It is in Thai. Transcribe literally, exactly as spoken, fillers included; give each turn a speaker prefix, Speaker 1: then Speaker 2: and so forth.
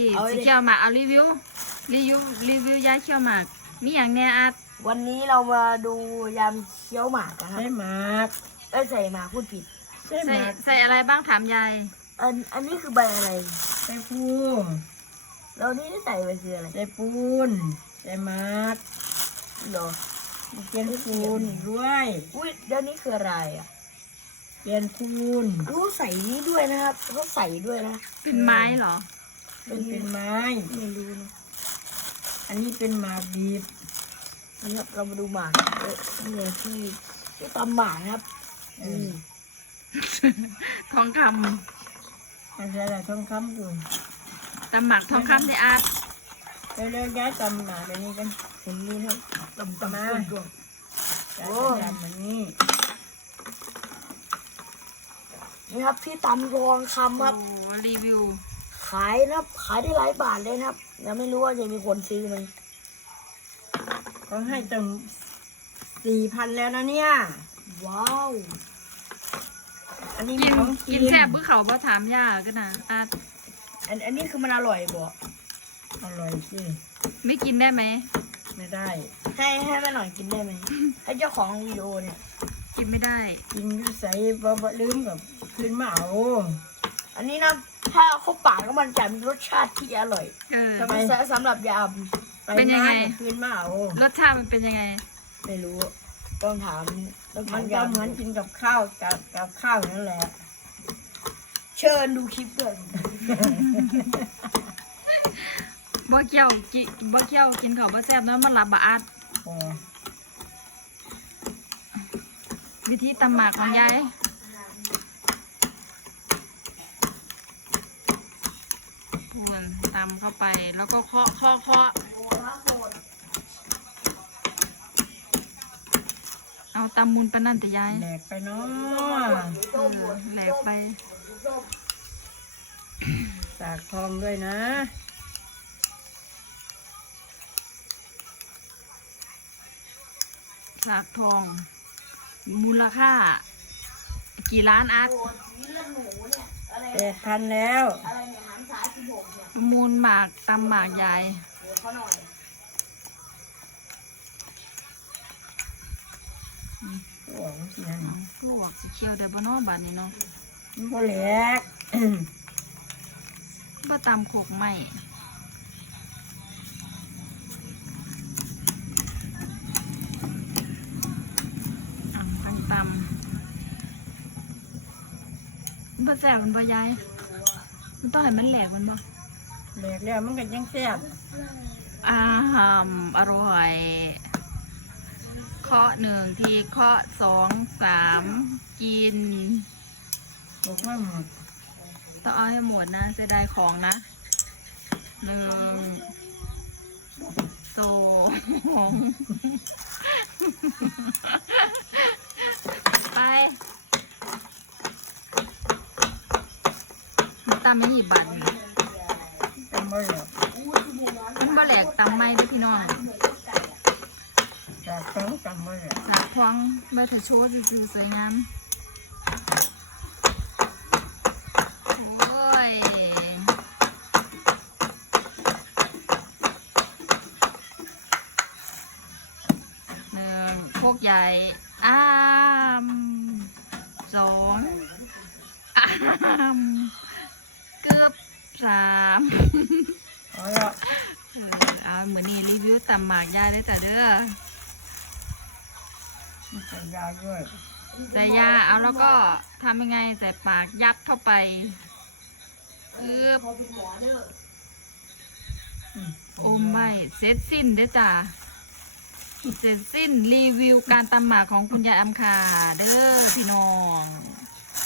Speaker 1: สีเขียวหมากเอารีวิวรีวิวรีวิวยาเขียวหมากมีอย่างแน่อาร์ต
Speaker 2: วันนี้เรามาดูยำเคี้ยวหมากนะครับ
Speaker 3: ใช่หมาก
Speaker 2: เอ้ยใส่หมากพูดผิด
Speaker 3: ใช่ห
Speaker 1: ใส่
Speaker 3: มาก
Speaker 1: ใส่อะไรบ้างถามยาย
Speaker 2: อันอันนี้คือใบอะไร
Speaker 3: ใส่ปู
Speaker 2: แล้วนี่ใส่ไปคืออะไร
Speaker 3: ใส่ปูนใส่หมาก
Speaker 2: เหรอ
Speaker 3: มีเกลียนปูนด้วย
Speaker 2: อุ้ยเดี๋ยวนี้คืออะไรอ่ะ
Speaker 3: เกลียนปูน
Speaker 2: รู้ใส่นี้ด้วยนะครับเขาใส่ด้วยนะ
Speaker 1: เป็นไม้เหรอ
Speaker 3: เป็นเป็นไม้
Speaker 2: ไม่รู้นะ
Speaker 3: อันนี้เป็นหมากบีบ
Speaker 2: นี่ครับเรามาดูหมากเอ้ยนี่เลยที่ที่ตำหมากนะครับ
Speaker 3: เอ
Speaker 2: อื
Speaker 3: อ
Speaker 2: ม
Speaker 1: ทองค
Speaker 3: อันนี้อะไรทองคำกู
Speaker 1: ำตำหมักทองคำที่อาร์ต
Speaker 3: เร็วๆย้ายตำหมากไปนี้กัน
Speaker 2: เห็นนี่นะครับตำตำ
Speaker 3: มา
Speaker 2: ต้นตัว
Speaker 3: ย้ายตำแบบนี้
Speaker 2: นี่ครับที่ตำรองคำครับ
Speaker 1: โอ้รีวิว
Speaker 2: ขายนะครับขายได้หลายบาทเลยนะครับยังไม่รู้ว่าจะมีคนซื้อไหม
Speaker 3: เขาให้ตั้งสี่พันแล้วนะเนี่ย
Speaker 2: ว้าว
Speaker 3: อันนี้
Speaker 1: กิน
Speaker 3: ของ
Speaker 1: กินแซ่บเพื่อเขาบ่ถามยาก็นะอาร์ต
Speaker 2: อันอันนี้คือมันอร่อยบ่
Speaker 3: อร่อยสิ
Speaker 1: ไม่กินได้ไหม
Speaker 3: ไม่ได้
Speaker 2: ให้ให้แม่หน่อยกินได้ไหม ให้เจ้าของวิดีโอเนี่ย
Speaker 1: กินไม่ได้
Speaker 3: กินอยุ่ใส่บ่บ่ลืมกับคืนมาเอา
Speaker 2: อันนี้นะถ้าเข้าปากก็มันจะมีรสชาติที่อร่อย
Speaker 1: เออ
Speaker 3: ทำไม
Speaker 2: สำสำหรับย
Speaker 3: ไป
Speaker 1: เป็นยังไง
Speaker 3: มาคืนมาเอา
Speaker 1: รสชาติมันเป็นยังไง
Speaker 2: ำไม่รู้ ต้องถามต้อง
Speaker 3: มั
Speaker 2: ถาม
Speaker 3: นก็
Speaker 2: ยาม
Speaker 3: เหมือนกินกับข้าวกับกับข้าวนั่นแหละ
Speaker 2: เชิญดูคลิปด้วย
Speaker 1: บ่เกี่ยวกิบ่เกี่ยวกินเขาวบ่แซ่บเนาะมันหลับบะอาร์ต
Speaker 3: โอ้
Speaker 1: วิธีตำหมากของยายพูนตำเข้าไปแล้วก็เคาะเคาะเคาะเอาตำมูลปะนั่นแต่ยาย
Speaker 3: แหลกไปเนาะ
Speaker 1: เออแหลกไป
Speaker 3: สากทองด้วยนะ
Speaker 1: สากทอง มูลค่า กี่ล้านอาร์ต
Speaker 3: แปดพันแล้ว
Speaker 1: มูลหมากตำหมากยาย
Speaker 3: โอ้โหสินั่น
Speaker 1: ลวกสีเขียวได้บ่เนาะบาดนี้เนาะ
Speaker 3: มันบ่แหลก
Speaker 1: บ่ตำโขกไหมอ่ะตั้งตำบ่แซ่บมันบ่ยายมันต้องให้มันแหลกมันบ่
Speaker 3: แหลกแล้วมันก็ยังแซ่บ
Speaker 1: อาหามอร่อยเคาะหนึ่งทีเคาะสองสามกิน
Speaker 3: บอกว่าหมด
Speaker 1: ต้องเอาให้หมดนะเสียดายของนะหนึ่งสองไปมันตำไม่หยิบบัตร
Speaker 3: จำบ่แหลก
Speaker 1: มันบ่แหลกตำไม่เด้วยพี่น้อง
Speaker 3: สากทองจำบ่แหลก
Speaker 1: สาควงใบเถดโชว์ดูสวยงามโอ้ยหนึ่งพวกใหญ่อ้ามสองอ้ามเกือบสาม
Speaker 3: เอาละ
Speaker 1: เออเอาเหมือนนี่รีวิวตำหมากยายได้แต่เด้อ
Speaker 3: มีใส่ยาด้วย
Speaker 1: ใส่ยาเอาแล้วก็ทำยังไงใส่ปากยัดเข้าไปเอือบ
Speaker 3: อืม
Speaker 1: อมไว้เสร็จสิ้นเด้อจ้าเสร็จสิ้นรีวิวการตำหมากของคุณยายอำคาเด้อพี่น้อง